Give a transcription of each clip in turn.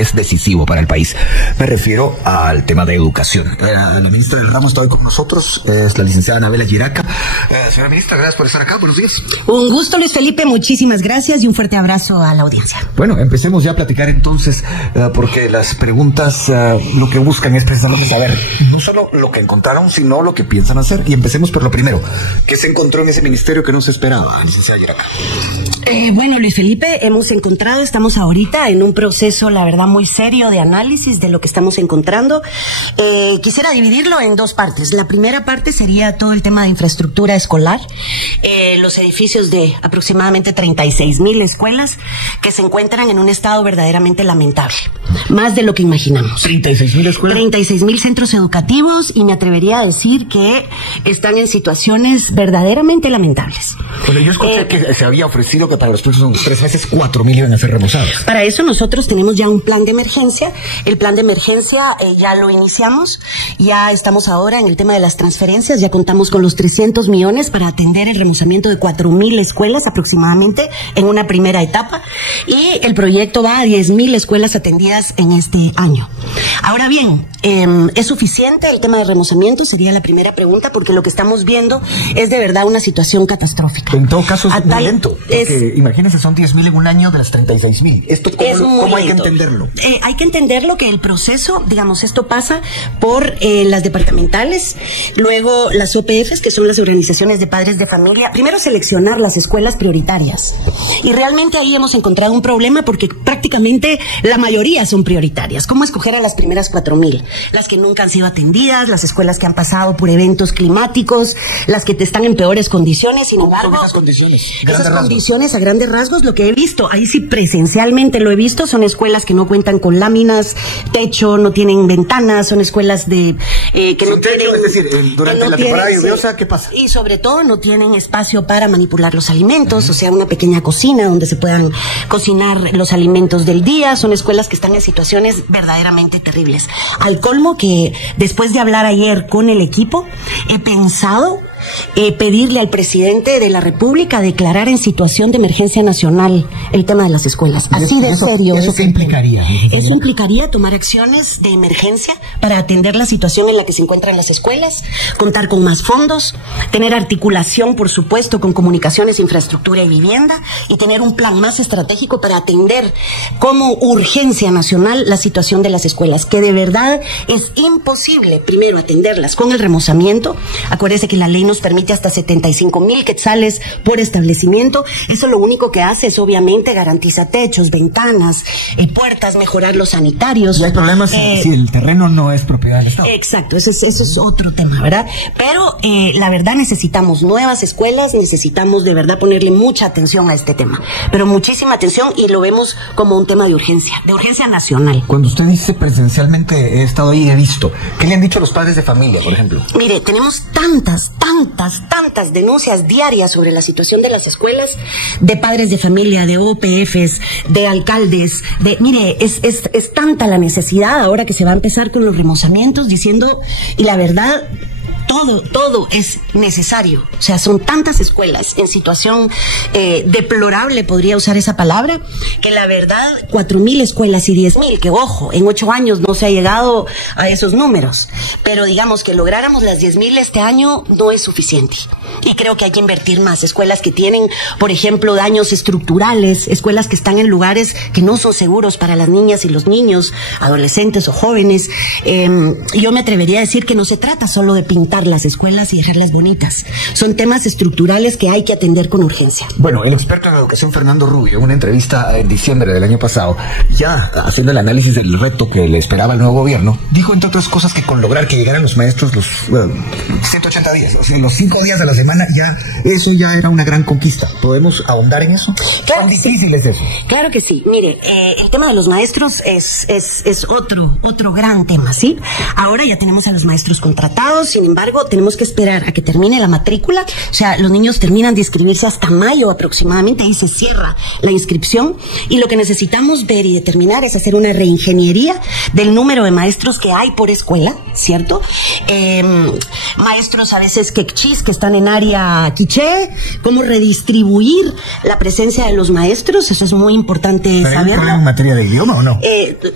es decisivo para el país. Me refiero al tema de educación. La ministra del ramo está hoy con nosotros, es la licenciada Anabela Giraca. Señora ministra, gracias por estar acá. Buenos días. Un gusto, Luis Felipe, muchísimas gracias y un fuerte abrazo a la audiencia. Bueno, empecemos ya a platicar entonces, porque las preguntas lo que buscan es precisamente saber no solo lo que encontraron, sino lo que piensan hacer. Y empecemos por lo primero. ¿Qué se encontró en ese ministerio que no se esperaba, licenciada Giraca? Bueno, Luis Felipe, estamos ahorita en un proceso, la verdad, muy serio de análisis de lo que estamos encontrando. Quisiera dividirlo en dos partes. La primera parte sería todo el tema de infraestructura escolar, los edificios de aproximadamente 36,000 escuelas que se encuentran en un estado verdaderamente lamentable, más de lo que imaginamos. 36,000 escuelas. 36,000 centros educativos, y me atrevería a decir que están en situaciones verdaderamente lamentables. Bueno, yo escuché que se había ofrecido que para los próximos 3 meses 4,000 iban a ser remozados. Para eso nosotros tenemos ya un plan de emergencia. El plan de emergencia ya lo iniciamos. Ya estamos ahora en el tema de las transferencias. Ya contamos con los 300 millones para atender el remozamiento de 4,000 escuelas aproximadamente en una primera etapa. Y el proyecto va a 10,000 escuelas atendidas en este año. Ahora bien, ¿es suficiente el tema de remozamiento? Sería la primera pregunta, porque lo que estamos viendo es de verdad una situación catastrófica. En todo caso es muy lento, porque imagínense, son 10,000 en un año de las 36,000. ¿Esto cómo hay que entenderlo? Hay que entenderlo que el proceso, digamos, esto pasa por las departamentales, luego las OPFs, que son las organizaciones de padres de familia. Primero seleccionar las escuelas prioritarias. Y realmente ahí hemos encontrado un problema, porque prácticamente la mayoría son prioritarias. ¿Cómo escoger a las primeras 4,000? Las que nunca han sido atendidas, las escuelas que han pasado por eventos climáticos, las que están en peores condiciones. Sin embargo, esas condiciones, condiciones a grandes rasgos, lo que he visto, ahí sí presencialmente lo he visto, son escuelas que no cuentan con láminas, techo, no tienen ventanas, son escuelas que no tienen... Es decir, durante la temporada lluviosa, ¿qué pasa? Y sobre todo no tienen espacio para manipular los alimentos, o sea, una pequeña cocina donde se puedan cocinar los alimentos del día. Son escuelas que están en situaciones verdaderamente terribles. Al colmo que, después de hablar ayer con el equipo, he pensado pedirle al presidente de la República declarar en situación de emergencia nacional el tema de las escuelas. Así de serio. ¿Eso qué implicaría? Eso implicaría tomar acciones de emergencia para atender la situación en la que se encuentran las escuelas, contar con más fondos, tener articulación, por supuesto, con comunicaciones, infraestructura y vivienda, y tener un plan más estratégico para atender como urgencia nacional la situación de las escuelas, que de verdad es imposible, primero, atenderlas con el remozamiento. Acuérdese que la ley nos permite hasta 75,000 quetzales por establecimiento. Eso lo único que hace es, obviamente, garantiza techos, ventanas, puertas, mejorar los sanitarios. No hay problema si el terreno no es propiedad del Estado. Exacto, eso es otro tema, ¿verdad? Pero la verdad necesitamos nuevas escuelas, necesitamos de verdad ponerle mucha atención a este tema, pero muchísima atención, y lo vemos como un tema de urgencia nacional. Cuando usted dice presencialmente, he estado ahí y he visto, ¿qué le han dicho los padres de familia, por ejemplo? Mire, tenemos tantas denuncias diarias sobre la situación de las escuelas, de padres de familia, de OPFs, de alcaldes, mire, es tanta la necesidad ahora que se va a empezar con los remozamientos, diciendo, y la verdad, todo es necesario. O sea, son tantas escuelas en situación deplorable, podría usar esa palabra, que la verdad, 4,000 escuelas y 10,000, que ojo, en 8 años no se ha llegado a esos números, pero digamos que lográramos las 10,000 este año no es suficiente. Y creo que hay que invertir más. Escuelas que tienen, por ejemplo, daños estructurales, escuelas que están en lugares que no son seguros para las niñas y los niños, adolescentes o jóvenes. Yo me atrevería a decir que no se trata solo de pintar las escuelas y dejarlas bonitas. Son temas estructurales que hay que atender con urgencia. Bueno, el experto en educación Fernando Rubio, en una entrevista en diciembre del año pasado, ya haciendo el análisis del reto que le esperaba el nuevo gobierno, dijo, entre otras cosas, que con lograr que llegaran los maestros los 180 días, o sea, los 5 días de la semana, eso ya era una gran conquista. ¿Podemos ahondar en eso? Claro. ¿Cuán difícil es eso? Claro que sí. Mire, el tema de los maestros es otro gran tema, ¿sí? Ahora ya tenemos a los maestros contratados, sin embargo, embargo, tenemos que esperar a que termine la matrícula. O sea, los niños terminan de inscribirse hasta mayo aproximadamente, ahí se cierra la inscripción, y lo que necesitamos ver y determinar es hacer una reingeniería del número de maestros que hay por escuela, ¿cierto? Maestros a veces quechís que están en área quiché, cómo redistribuir la presencia de los maestros, eso es muy importante saberlo. ¿Hay un problema en materia de idioma o no?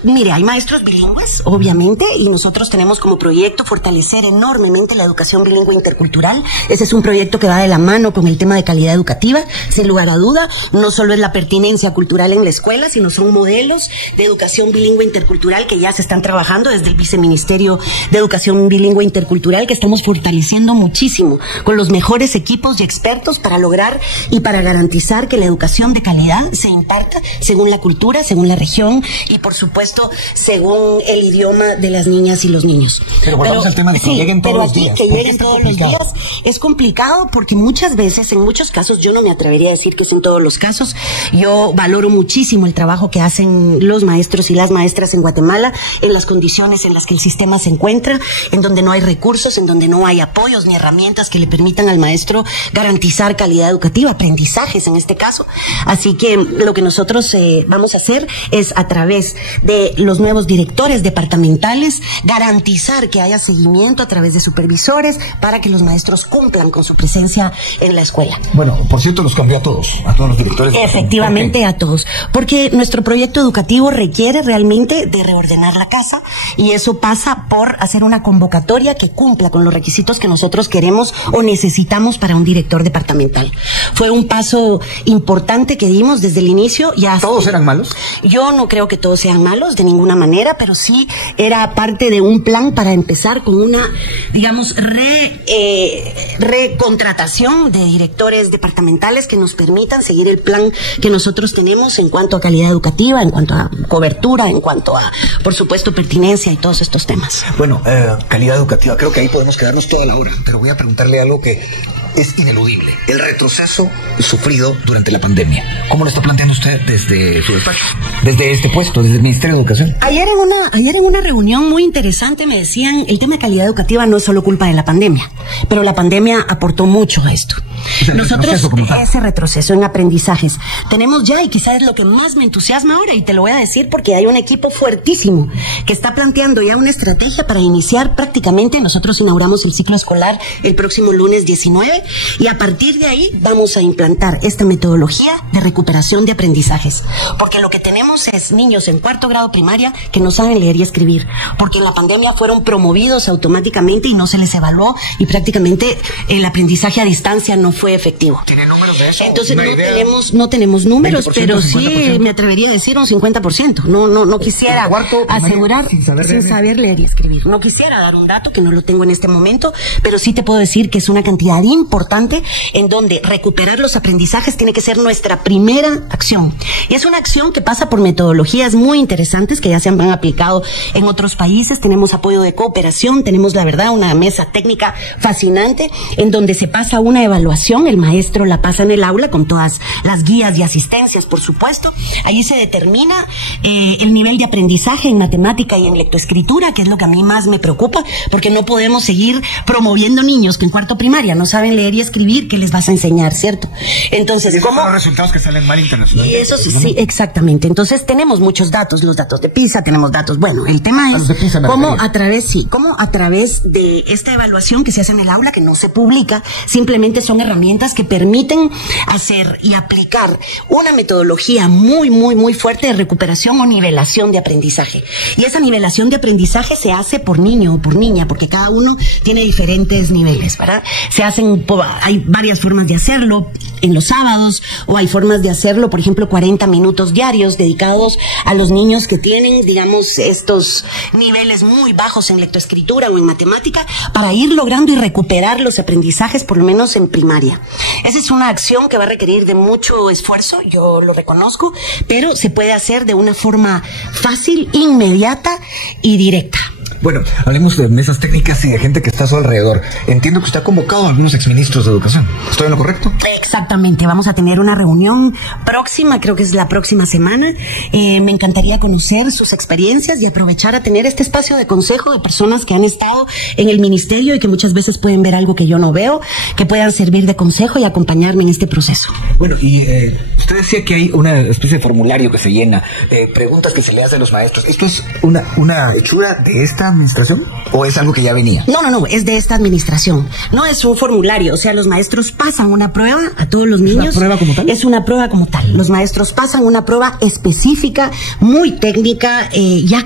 Mire, hay maestros bilingües, obviamente, y nosotros tenemos como proyecto fortalecer enormemente la educación bilingüe intercultural. Ese es un proyecto que va de la mano con el tema de calidad educativa, sin lugar a duda. No solo es la pertinencia cultural en la escuela, sino son modelos de educación bilingüe intercultural que ya se están trabajando desde el Viceministerio de Educación Bilingüe Intercultural, que estamos fortaleciendo muchísimo con los mejores equipos y expertos para lograr y para garantizar que la educación de calidad se imparta según la cultura, según la región y, por supuesto, según el idioma de las niñas y los niños. Pero volvamos al tema de que lleguen todos los días. Que lleguen todos los días es complicado porque muchas veces, en muchos casos, yo no me atrevería a decir que es en todos los casos, yo valoro muchísimo el trabajo que hacen los maestros y las maestras en Guatemala, en las condiciones en las que el sistema se encuentra, en donde no hay recursos, en donde no hay apoyos ni herramientas que le permitan al maestro garantizar calidad educativa, aprendizajes en este caso. Así que lo que nosotros vamos a hacer es, a través de los nuevos directores departamentales, garantizar que haya seguimiento a través de supervisores para que los maestros cumplan con su presencia en la escuela. Bueno, por cierto, los cambió a todos los directores. Efectivamente, a todos, porque nuestro proyecto educativo requiere realmente de reordenar la casa, y eso pasa por hacer una convocatoria que cumpla con los requisitos que nosotros queremos o necesitamos para un director departamental. Fue un paso importante que dimos desde el inicio. ¿Todos eran malos? Yo no creo que todos sean malos de ninguna manera, pero sí era parte de un plan para empezar con una, digamos, recontratación de directores departamentales que nos permitan seguir el plan que nosotros tenemos en cuanto a calidad educativa, en cuanto a cobertura, en cuanto a, por supuesto, pertinencia y todos estos temas. Bueno, calidad educativa, creo que ahí podemos quedarnos toda la hora, pero voy a preguntarle algo que es ineludible: el retroceso sufrido durante la pandemia. ¿Cómo lo está planteando usted desde su despacho, desde este puesto, desde el Ministerio de Educación? Ayer en una reunión muy interesante me decían, el tema de calidad educativa no es solo culpa de la pandemia, pero la pandemia aportó mucho a esto. Nosotros, ese retroceso en aprendizajes, tenemos ya, y quizás es lo que más me entusiasma ahora, y te lo voy a decir porque hay un equipo fuertísimo que está planteando ya una estrategia para iniciar prácticamente. Nosotros inauguramos el ciclo escolar el próximo lunes 19, y a partir de ahí vamos a implantar esta metodología de recuperación de aprendizajes, porque lo que tenemos es niños en 4º grado primaria que no saben leer y escribir, porque en la pandemia fueron promovidos automáticamente y no se les evaluó, y prácticamente el aprendizaje a distancia no fue efectivo. ¿Tiene números de eso? Entonces no tenemos números, 20%, pero sí 50%. Me atrevería a decir un 50%. No quisiera asegurar sin saber leer y escribir. No quisiera dar un dato que no lo tengo en este momento, pero sí te puedo decir que es una cantidad importante en donde recuperar los aprendizajes tiene que ser nuestra primera acción. Y es una acción que pasa por metodologías muy interesantes que ya se han aplicado en otros países. Tenemos apoyo de cooperación, tenemos, la verdad, una mesa técnica fascinante en donde se pasa una evaluación, el maestro la pasa en el aula con todas las guías y asistencias, por supuesto. Allí se determina el nivel de aprendizaje en matemática y en lectoescritura, que es lo que a mí más me preocupa, porque no podemos seguir promoviendo niños que en 4º primaria no saben leer y escribir. ¿Qué les vas a enseñar, cierto? Entonces, ¿cómo? Son los resultados que salen mal internacionalmente. Y eso sí, exactamente. Entonces tenemos muchos datos, los datos de PISA, tenemos datos. Bueno, el tema es cómo a través de esta evaluación que se hace en el aula, que no se publica, simplemente son herramientas que permiten hacer y aplicar una metodología muy, muy, muy fuerte de recuperación o nivelación de aprendizaje. Y esa nivelación de aprendizaje se hace por niño o por niña, porque cada uno tiene diferentes niveles, ¿verdad? Hay varias formas de hacerlo en los sábados, o hay formas de hacerlo, por ejemplo, 40 minutos diarios dedicados a los niños que tienen, digamos, estos niveles muy bajos en lectoescritura o en matemática, para ir logrando y recuperar los aprendizajes, por lo menos en primaria. Esa es una acción que va a requerir de mucho esfuerzo, yo lo reconozco, pero se puede hacer de una forma fácil, inmediata y directa. Bueno, hablemos de mesas técnicas y de gente que está a su alrededor. Entiendo que usted ha convocado a algunos exministros de educación. ¿Estoy en lo correcto? Exactamente, vamos a tener una reunión próxima, creo que es la próxima semana. Me encantaría conocer sus experiencias y aprovechar a tener este espacio de consejo de personas que han estado en el ministerio y que muchas veces pueden ver algo que yo no veo, que puedan servir de consejo y acompañarme en este proceso. Bueno, y usted decía que hay una especie de formulario que se llena, preguntas que se le hace a los maestros. ¿Esto es una hechura de esta administración o es algo que ya venía? No, es de esta administración. No es un formulario, o sea, los maestros pasan una prueba a todos los niños. ¿Es una prueba como tal? Es una prueba como tal. Los maestros pasan una prueba específica, muy técnica, ya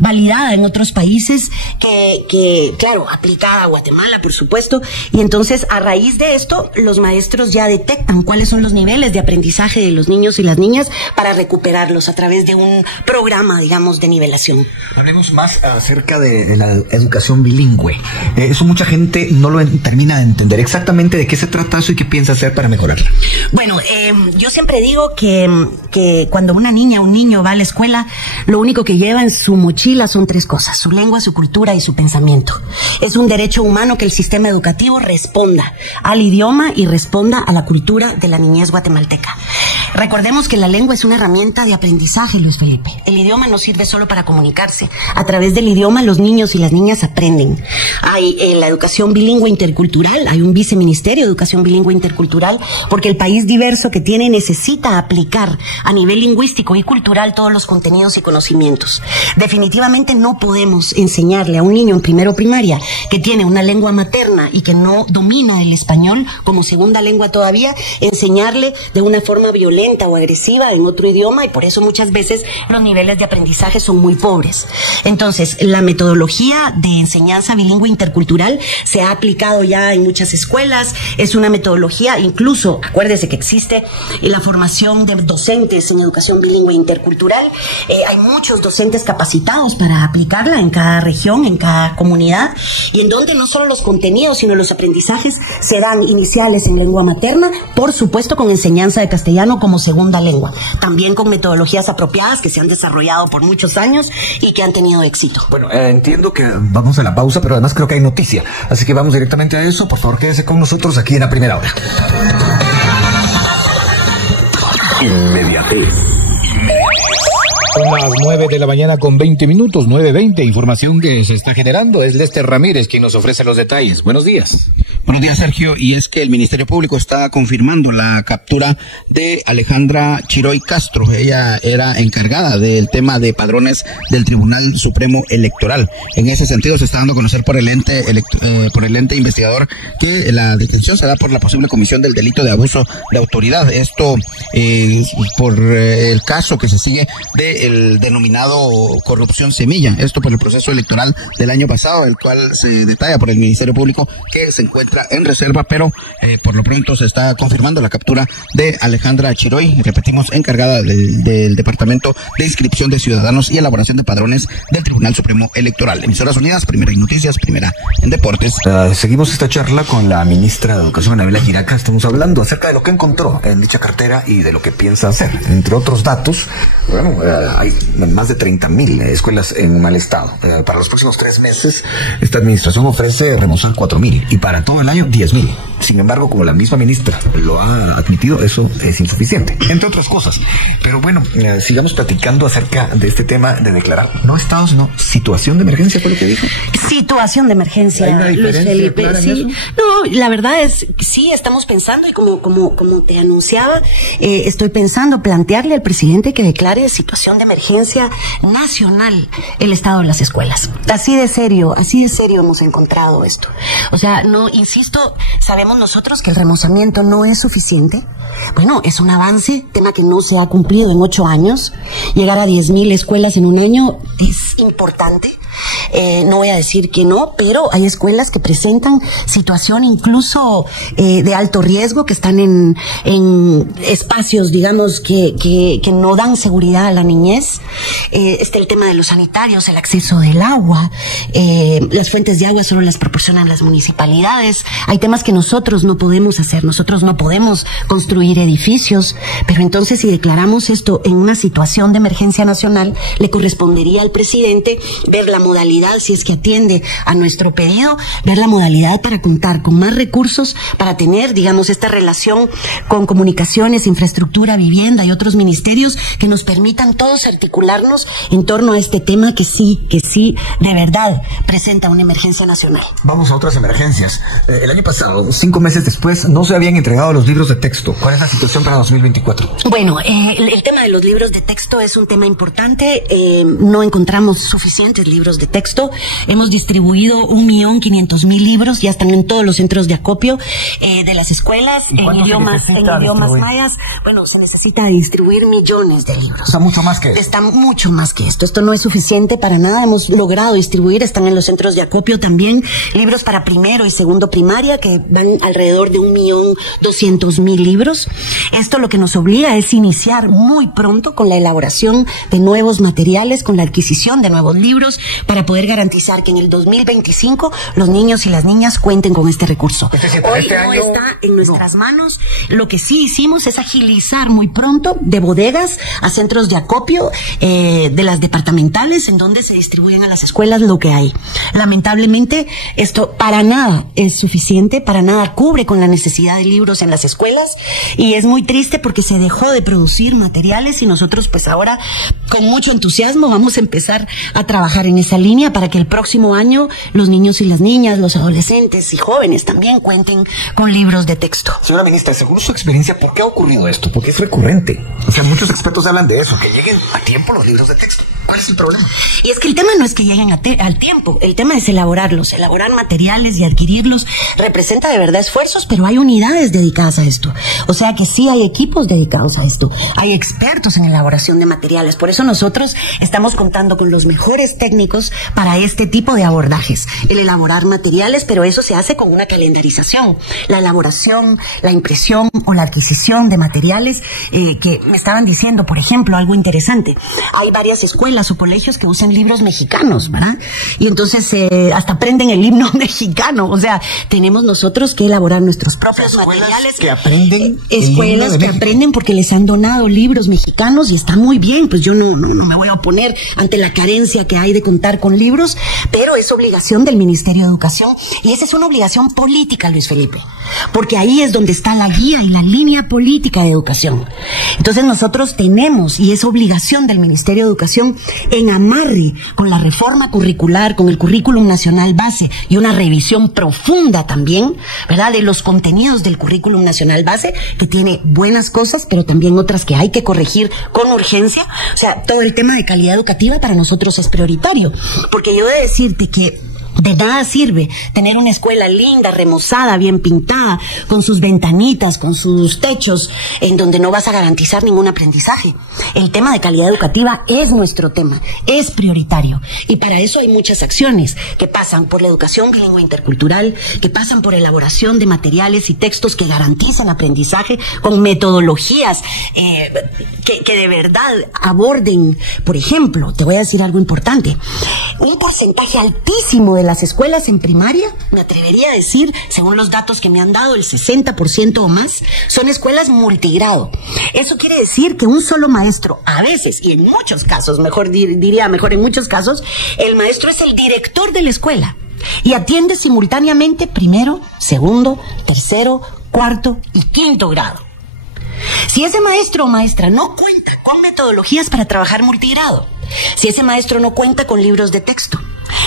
validada en otros países, que claro, aplicada a Guatemala, por supuesto, y entonces a raíz de esto, los maestros ya detectan cuáles son los niveles de aprendizaje de los niños y las niñas para recuperarlos a través de un programa, digamos, de nivelación. Hablemos más acerca de la educación bilingüe. Eso mucha gente no lo termina de entender. Exactamente de qué se trata eso y qué piensa hacer para mejorarla. Bueno, yo siempre digo que cuando una niña o un niño va a la escuela, lo único que lleva en su mochila son 3 cosas: su lengua, su cultura y su pensamiento. Es un derecho humano que el sistema educativo responda al idioma y responda a la cultura de la niñez guatemalteca. Recordemos que la lengua es una herramienta de aprendizaje, Luis Felipe. El idioma no sirve solo para comunicarse. A través del idioma los niños y las niñas aprenden. Hay la educación bilingüe intercultural, hay un viceministerio de educación bilingüe intercultural, porque el país diverso que tiene necesita aplicar a nivel lingüístico y cultural todos los contenidos y conocimientos. Definitivamente no podemos enseñarle a un niño en primero primaria que tiene una lengua materna y que no domina el español como segunda lengua todavía, enseñarle de una forma violenta o agresiva en otro idioma, y por eso muchas veces los niveles de aprendizaje son muy pobres. Entonces, la metodología de enseñanza bilingüe intercultural se ha aplicado ya en muchas escuelas. Es una metodología, incluso, acuérdese que existe la formación de docentes en educación bilingüe intercultural. Hay muchos docentes capacitados para aplicarla en cada región, en cada comunidad, y en donde no solo los contenidos, sino los aprendizajes se dan iniciales en lengua materna, por supuesto con enseñanza de castellano como segunda lengua, también con metodologías apropiadas que se han desarrollado por muchos años y que han tenido éxito. Bueno, entiendo que vamos a la pausa, pero además creo que hay noticia, así que vamos directamente a eso. Por favor, quédese con nosotros aquí en La Primera Hora. Inmediatez. Son las 9 de la mañana con 20 minutos, 9:20. Información que se está generando. Es Lester Ramírez quien nos ofrece los detalles. Buenos días. Buenos días, Sergio. Y es que el Ministerio Público está confirmando la captura de Alejandra Chiroy Castro. Ella era encargada del tema de padrones del Tribunal Supremo Electoral. En ese sentido, se está dando a conocer por el ente investigador que la detención se da por la posible comisión del delito de abuso de autoridad. Esto por el caso que se sigue del denominado corrupción semilla. Esto por el proceso electoral del año pasado, el cual se detalla por el Ministerio Público que se encuentra en reserva, pero por lo pronto se está confirmando la captura de Alejandra Chiroy, repetimos, encargada del Departamento de Inscripción de Ciudadanos y Elaboración de Padrones del Tribunal Supremo Electoral. Emisoras Unidas, primera en noticias, primera en deportes. Seguimos esta charla con la ministra de Educación, Anabela Giraca. Estamos hablando acerca de lo que encontró en dicha cartera y de lo que piensa hacer. Entre otros datos, bueno, hay más de 30,000 escuelas en mal estado. Para los próximos 3 meses, esta administración ofrece remozar 4,000 y para todo el año 10,000. Sin embargo, como la misma ministra lo ha admitido, eso es insuficiente, entre otras cosas. Pero bueno, sigamos platicando acerca de este tema de declarar, no estado, sino situación de emergencia, ¿fue lo que dijo? Situación de emergencia, Luis Felipe. Sí. No, la verdad es que sí, estamos pensando, y como te anunciaba, estoy pensando plantearle al presidente que declare situación de emergencia nacional el estado de las escuelas. Así de serio hemos encontrado esto. O sea, no, insisto, sabemos nosotros que el remozamiento no es suficiente. Bueno, es un avance, tema que no se ha cumplido en 8 años. Llegar a 10,000 escuelas en un año es importante. No voy a decir que no, pero hay escuelas que presentan situación incluso de alto riesgo, que están en espacios, digamos, que no dan seguridad a la niñez. Está el tema de los sanitarios, el acceso del agua, las fuentes de agua solo las proporcionan las municipalidades. Hay temas que nosotros no podemos hacer, nosotros no podemos construir edificios, pero entonces si declaramos esto en una situación de emergencia nacional, le correspondería al presidente ver la modalidad, si es que atiende a nuestro pedido, ver la modalidad para contar con más recursos, para tener, digamos, esta relación con comunicaciones, infraestructura, vivienda y otros ministerios que nos permitan todos articularnos en torno a este tema que sí, de verdad presenta una emergencia nacional. Vamos a otras emergencias. El año pasado, 5 meses después, no se habían entregado los libros de texto. ¿Cuál es la situación para 2024? Bueno, el tema de los libros de texto es un tema importante. No encontramos suficientes libros de texto. Hemos distribuido 1.500.000 libros, ya están en todos los centros de acopio de las escuelas, en idiomas mayas. Bueno, se necesita distribuir millones de libros. Está mucho más que esto. Está mucho más que esto. Esto no es suficiente para nada. Hemos logrado distribuir, están en los centros de acopio también, libros para primero y segundo primaria, que van alrededor de 1.200.000 libros. Esto lo que nos obliga es iniciar muy pronto con la elaboración de nuevos materiales, con la adquisición de nuevos libros, para poder garantizar que en el 2025 los niños y las niñas cuenten con este recurso. Hoy no está en nuestras manos. Lo que sí hicimos es agilizar muy pronto de bodegas a centros de acopio de las departamentales, en donde se distribuyen a las escuelas lo que hay. Lamentablemente, esto para nada es suficiente, para nada cubre con la necesidad de libros en las escuelas, y es muy triste porque se dejó de producir materiales, y nosotros pues ahora con mucho entusiasmo vamos a empezar a trabajar en esa línea para que el próximo año los niños y las niñas, los adolescentes y jóvenes también cuenten con libros de texto. Señora ministra, según su experiencia, ¿por qué ha ocurrido esto? Porque es recurrente. O sea, muchos expertos hablan de eso, que lleguen a tiempo los libros de texto. ¿Cuál es el problema? Y es que el tema no es que lleguen al tiempo, el tema es elaborarlos, elaborar materiales y adquirirlos. Representa de verdad esfuerzos, pero hay unidades dedicadas a esto. O sea que sí hay equipos dedicados a esto, hay expertos en elaboración de materiales. Por eso nosotros estamos contando con los mejores técnicos para este tipo de abordajes, el elaborar materiales, pero eso se hace con una calendarización. La elaboración, la impresión o la adquisición de materiales que me estaban diciendo, por ejemplo, algo interesante. Hay varias escuelas o colegios que usan libros mexicanos, ¿verdad? Y entonces hasta aprenden el himno mexicano. O sea, tenemos nosotros que elaborar nuestros propios materiales. Que aprenden escuelas que aprenden porque les han donado libros mexicanos, y está muy bien. Pues yo no me voy a oponer ante la carencia que hay de contar con libros, pero es obligación del Ministerio de Educación, y esa es una obligación política, Luis Felipe, porque ahí es donde está la guía y la línea política de educación. Entonces nosotros tenemos, y es obligación del Ministerio de Educación, en amarre con la reforma curricular, con el currículum nacional base, y una revisión profunda también, ¿verdad?, de los contenidos del currículum nacional base, que tiene buenas cosas, pero también otras que hay que corregir con urgencia. O sea, todo el tema de calidad educativa para nosotros es prioritario, porque yo he de decirte que de nada sirve tener una escuela linda, remozada, bien pintada, con sus ventanitas, con sus techos, en donde no vas a garantizar ningún aprendizaje. El tema de calidad educativa es nuestro tema, es prioritario. Y para eso hay muchas acciones que pasan por la educación bilingüe intercultural, que pasan por elaboración de materiales y textos que garanticen aprendizaje, con metodologías que de verdad aborden. Por ejemplo, te voy a decir algo importante. Un porcentaje altísimo de las escuelas en primaria, me atrevería a decir, según los datos que me han dado, el 60% o más, son escuelas multigrado. Eso quiere decir que un solo maestro, a veces, y en muchos casos, en muchos casos, el maestro es el director de la escuela y atiende simultáneamente primero, segundo, tercero, cuarto y quinto grado. Si ese maestro o maestra no cuenta con metodologías para trabajar multigrado, si ese maestro no cuenta con libros de texto,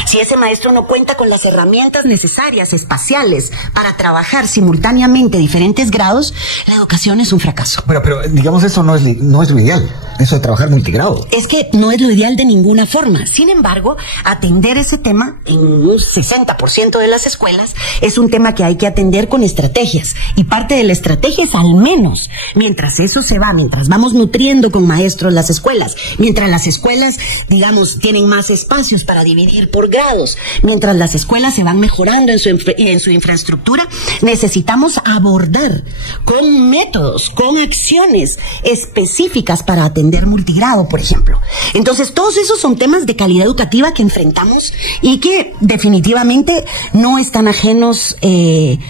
si ese maestro no cuenta con las herramientas necesarias, espaciales, para trabajar simultáneamente diferentes grados, la educación es un fracaso. Pero digamos, eso no es lo ideal, eso de trabajar multigrado. Es que no es lo ideal de ninguna forma. Sin embargo, atender ese tema en un 60% de las escuelas es un tema que hay que atender con estrategias. Y parte de la estrategia es, al menos, mientras eso se va, mientras vamos nutriendo con maestros las escuelas, mientras las escuelas, digamos, tienen más espacios para dividir por grados, mientras las escuelas se van mejorando en su infraestructura, necesitamos abordar con métodos, con acciones específicas para atender multigrado, por ejemplo. Entonces, todos esos son temas de calidad educativa que enfrentamos y que definitivamente no están ajenos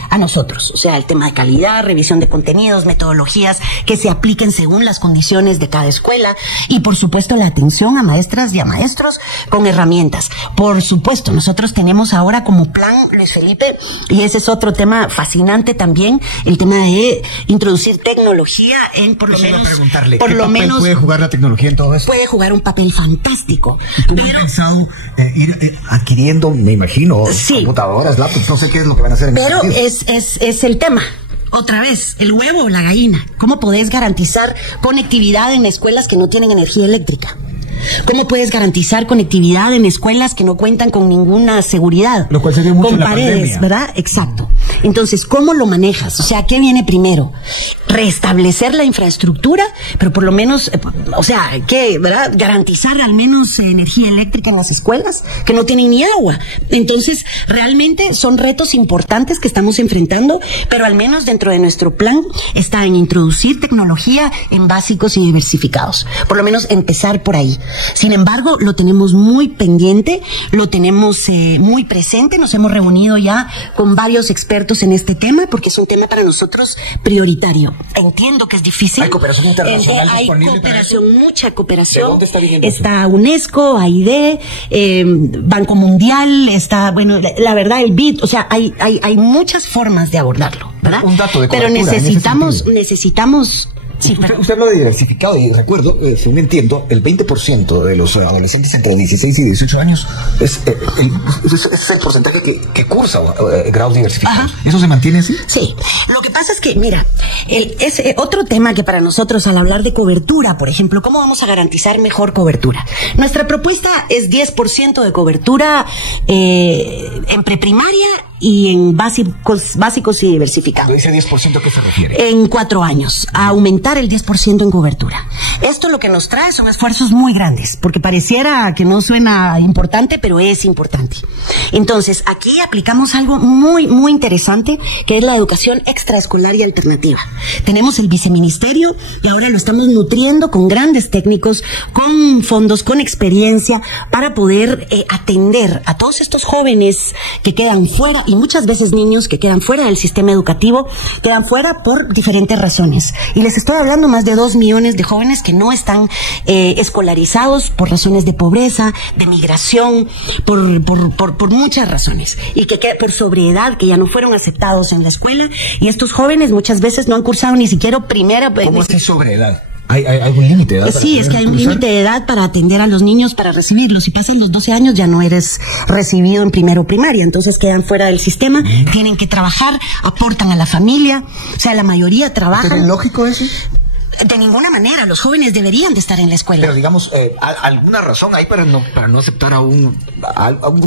a nosotros. O sea, el tema de calidad, revisión de contenidos, metodologías que se apliquen según las condiciones de cada escuela, y por supuesto la atención a maestras y a maestros con herramientas. Por supuesto, nosotros tenemos ahora como plan, Luis Felipe, y ese es otro tema fascinante también, el tema de introducir tecnología en por lo menos... Por lo menos puede jugar la tecnología en todo eso. Puede jugar un papel fantástico. ¿Cómo han pensado ir adquiriendo, me imagino, computadoras, laptops, no sé qué es lo que van a hacer en pero es el tema. Otra vez, el huevo o la gallina. ¿Cómo podés garantizar conectividad en escuelas que no tienen energía eléctrica? ¿Cómo puedes garantizar conectividad en escuelas que no cuentan con ninguna seguridad? Lo cual se dio mucho con en la paredes, pandemia. ¿verdad? Exacto. Entonces, ¿cómo lo manejas? O sea, ¿qué viene primero? Restablecer la infraestructura, pero por lo menos, ¿qué? ¿Verdad? Garantizar al menos energía eléctrica en las escuelas que no tienen ni agua. Entonces, realmente son retos importantes que estamos enfrentando, pero al menos dentro de nuestro plan está en introducir tecnología en básicos y diversificados. Por lo menos empezar por ahí. Sin embargo, lo tenemos muy pendiente, lo tenemos muy presente, nos hemos reunido ya con varios expertos en este tema, porque es un tema para nosotros prioritario. Entiendo que es difícil. ¿Hay cooperación internacional hay disponible cooperación, para eso? mucha cooperación. ¿De dónde está viniendo eso? Está UNESCO, AID, Banco Mundial, está, bueno, la verdad, el BID, o sea, hay muchas formas de abordarlo, ¿verdad? Un dato de pero cobertura, necesitamos sí, usted habló de diversificado y recuerdo, según entiendo, el 20% de los adolescentes entre 16 y 18 años es el porcentaje que cursa grados diversificados. Ajá. ¿Eso se mantiene así? Sí. Lo que pasa es que, mira, es otro tema que para nosotros al hablar de cobertura, por ejemplo, ¿cómo vamos a garantizar mejor cobertura? Nuestra propuesta es 10% de cobertura en preprimaria y en básicos y diversificados. Cuando dice 10%, ¿a qué se refiere? En 4 años, a aumentar el 10% en cobertura. Esto lo que nos trae son esfuerzos muy grandes, porque pareciera que no suena importante, pero es importante. Entonces, aquí aplicamos algo muy, muy interesante, que es la educación extraescolar y alternativa. Tenemos el viceministerio y ahora lo estamos nutriendo con grandes técnicos, con fondos, con experiencia, para poder atender a todos estos jóvenes que quedan fuera, y muchas veces niños que quedan fuera del sistema educativo, quedan fuera por diferentes razones. Y les estoy hablando más de 2 millones de jóvenes que no están escolarizados por razones de pobreza, de migración, por muchas razones. Y que por sobreedad, que ya no fueron aceptados en la escuela. Y estos jóvenes muchas veces no han cursado ni siquiera primera... ¿Cómo es sobreedad? ¿Hay algún límite de edad? Sí, es que hay un límite de edad para atender a los niños, para recibirlos. Si pasan los 12 años ya no eres recibido en primero primaria, entonces quedan fuera del sistema, tienen que trabajar, aportan a la familia, o sea, la mayoría trabajan. ¿Es lógico eso? De ninguna manera, los jóvenes deberían de estar en la escuela. Pero digamos, ¿alguna razón hay para no aceptar a un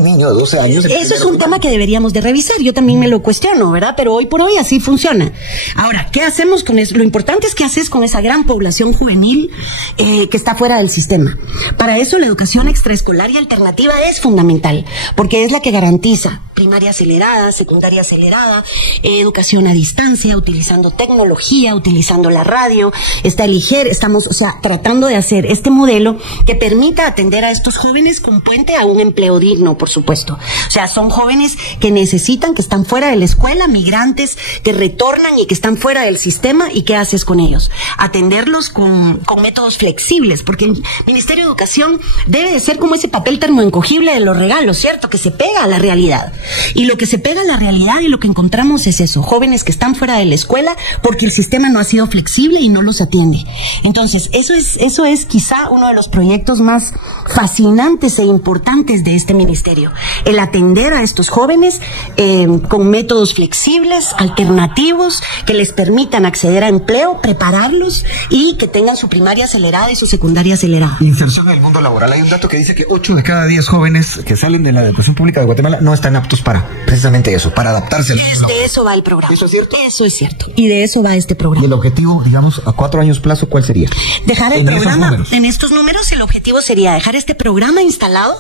niño de 12 años? Eso es un tema que deberíamos de revisar, yo también me lo cuestiono, ¿verdad? Pero hoy por hoy así funciona. Ahora, ¿qué hacemos con eso? Lo importante es qué haces con esa gran población juvenil que está fuera del sistema. Para eso la educación extraescolar y alternativa es fundamental, porque es la que garantiza primaria acelerada, secundaria acelerada, educación a distancia, utilizando tecnología, utilizando la radio. Estamos, tratando de hacer este modelo que permita atender a estos jóvenes con puente a un empleo digno, por supuesto. O sea, son jóvenes que necesitan, que están fuera de la escuela, migrantes que retornan y que están fuera del sistema. ¿Y qué haces con ellos? Atenderlos con métodos flexibles, porque el Ministerio de Educación debe de ser como ese papel termoencogible de los regalos, ¿cierto? Que se pega a la realidad. Y lo que se pega a la realidad y lo que encontramos es eso, jóvenes que están fuera de la escuela porque el sistema no ha sido flexible y no los atiende. Entonces, eso es quizá uno de los proyectos más fascinantes e importantes de este ministerio, el atender a estos jóvenes con métodos flexibles, alternativos, que les permitan acceder a empleo, prepararlos y que tengan su primaria acelerada y su secundaria acelerada. Inserción en el mundo laboral. Hay un dato que dice que 8 de cada 10 jóvenes que salen de la educación pública de Guatemala no están aptos para precisamente eso, para adaptarse. De eso va el programa. ¿Eso es cierto? Eso es cierto. Y de eso va este programa. ¿Y el objetivo, digamos, a 4 años plazo, cuál sería? Dejar el programa en estos números. El objetivo sería dejar este programa instalado.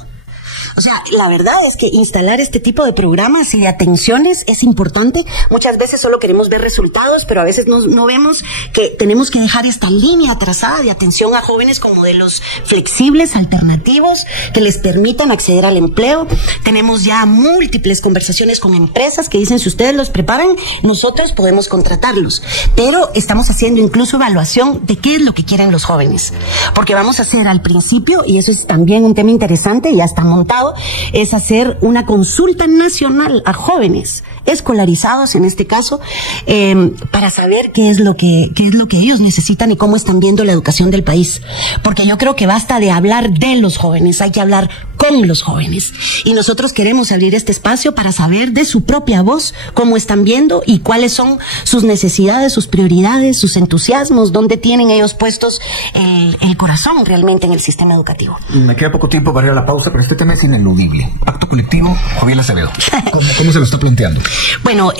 O sea, la verdad es que instalar este tipo de programas y de atenciones es importante. Muchas veces solo queremos ver resultados, pero a veces no vemos que tenemos que dejar esta línea trazada de atención a jóvenes con modelos flexibles, alternativos, que les permitan acceder al empleo. Tenemos ya múltiples conversaciones con empresas que dicen, si ustedes los preparan, nosotros podemos contratarlos. Pero estamos haciendo incluso evaluación de qué es lo que quieren los jóvenes. Porque vamos a hacer al principio, y eso es también un tema interesante, ya está montado planteado es hacer una consulta nacional a jóvenes escolarizados, en este caso, para saber qué es lo que ellos necesitan y cómo están viendo la educación del país. Porque yo creo que basta de hablar de los jóvenes, hay que hablar con los jóvenes. Y nosotros queremos abrir este espacio para saber de su propia voz cómo están viendo y cuáles son sus necesidades, sus prioridades, sus entusiasmos, dónde tienen ellos puestos el corazón realmente en el sistema educativo. Me queda poco tiempo para ir a la pausa, pero este tema es ineludible. Pacto colectivo, Javier Acevedo. ¿Cómo se lo está planteando? Bueno,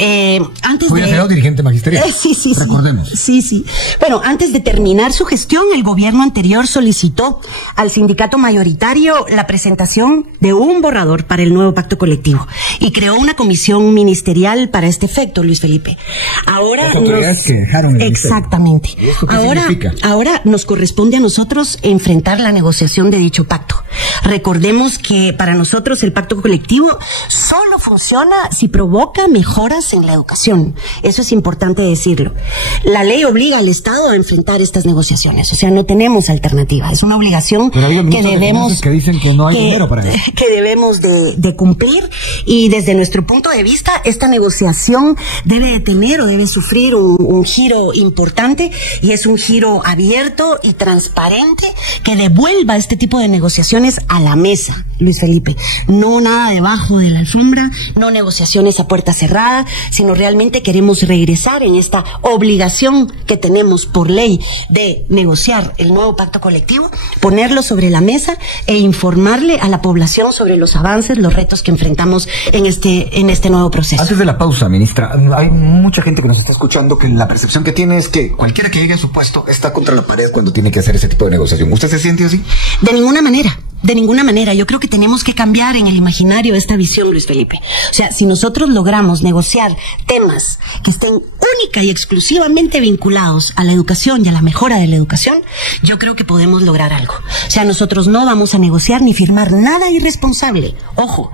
antes Javier Acevedo, dirigente magisterial. Sí. Recordemos. Sí. Bueno, antes de terminar su gestión, el gobierno anterior solicitó al sindicato mayoritario la presentación de un borrador para el nuevo pacto colectivo y creó una comisión ministerial para este efecto, Luis Felipe. Ahora las autoridades que dejaron el exactamente. ¿Y esto qué significa? Ahora nos corresponde a nosotros enfrentar la negociación de dicho pacto. Recordemos que para nosotros el pacto colectivo solo funciona si provoca mejoras en la educación. Eso es importante decirlo. La ley obliga al Estado a enfrentar estas negociaciones, o sea, no tenemos alternativa. Es una obligación que debemos que dicen que no hay dinero para eso. Que debemos de cumplir, y desde nuestro punto de vista esta negociación debe de tener o debe sufrir un giro importante, y es un giro abierto y transparente que devuelva este tipo de negociaciones a la mesa, Luis Felipe. No nada debajo de la alfombra, no negociaciones a puerta cerrada, sino realmente queremos regresar en esta obligación que tenemos por ley de negociar el nuevo pacto colectivo, ponerlo sobre la mesa e informarle a la población sobre los avances, los retos que enfrentamos en este nuevo proceso. Antes de la pausa, ministra, hay mucha gente que nos está escuchando que la percepción que tiene es que cualquiera que llegue a su puesto está contra la pared cuando tiene que hacer ese tipo de negociación. ¿Usted se siente así? De ninguna manera. Yo creo que tenemos que cambiar en el imaginario esta visión, Luis Felipe. O sea, si nosotros logramos negociar temas que estén única y exclusivamente vinculados a la educación y a la mejora de la educación, yo creo que podemos lograr algo. O sea, nosotros no vamos a negociar ni firmar nada irresponsable. Ojo,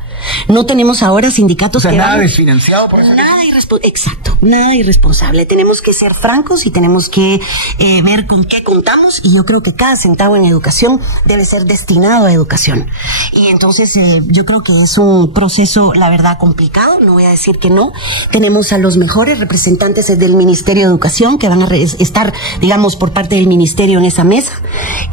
no tenemos ahora sindicatos que nada desfinanciado por eso. Nada irresponsable. Tenemos que ser francos y tenemos que ver con qué contamos, y yo creo que cada centavo en educación debe ser destinado a educación. Y entonces yo creo que es un proceso, la verdad, complicado, no voy a decir que no. Tenemos a los mejores representantes del Ministerio de Educación que van a estar, digamos, por parte del Ministerio en esa mesa,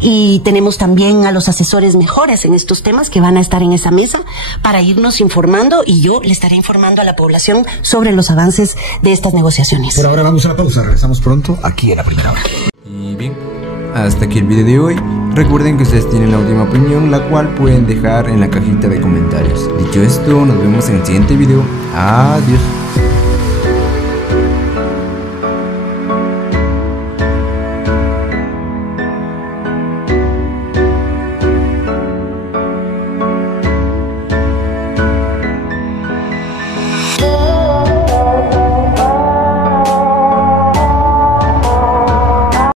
y tenemos también a los asesores mejores en estos temas que van a estar en esa mesa para irnos informando, y yo le estaré informando a la población sobre los avances de estas negociaciones. Por ahora vamos a la pausa, regresamos pronto aquí en La Primera Hora. Y bien, hasta aquí el video de hoy. Recuerden que ustedes tienen la última opinión, la cual pueden dejar en la cajita de comentarios. Dicho esto, nos vemos en el siguiente video. Adiós.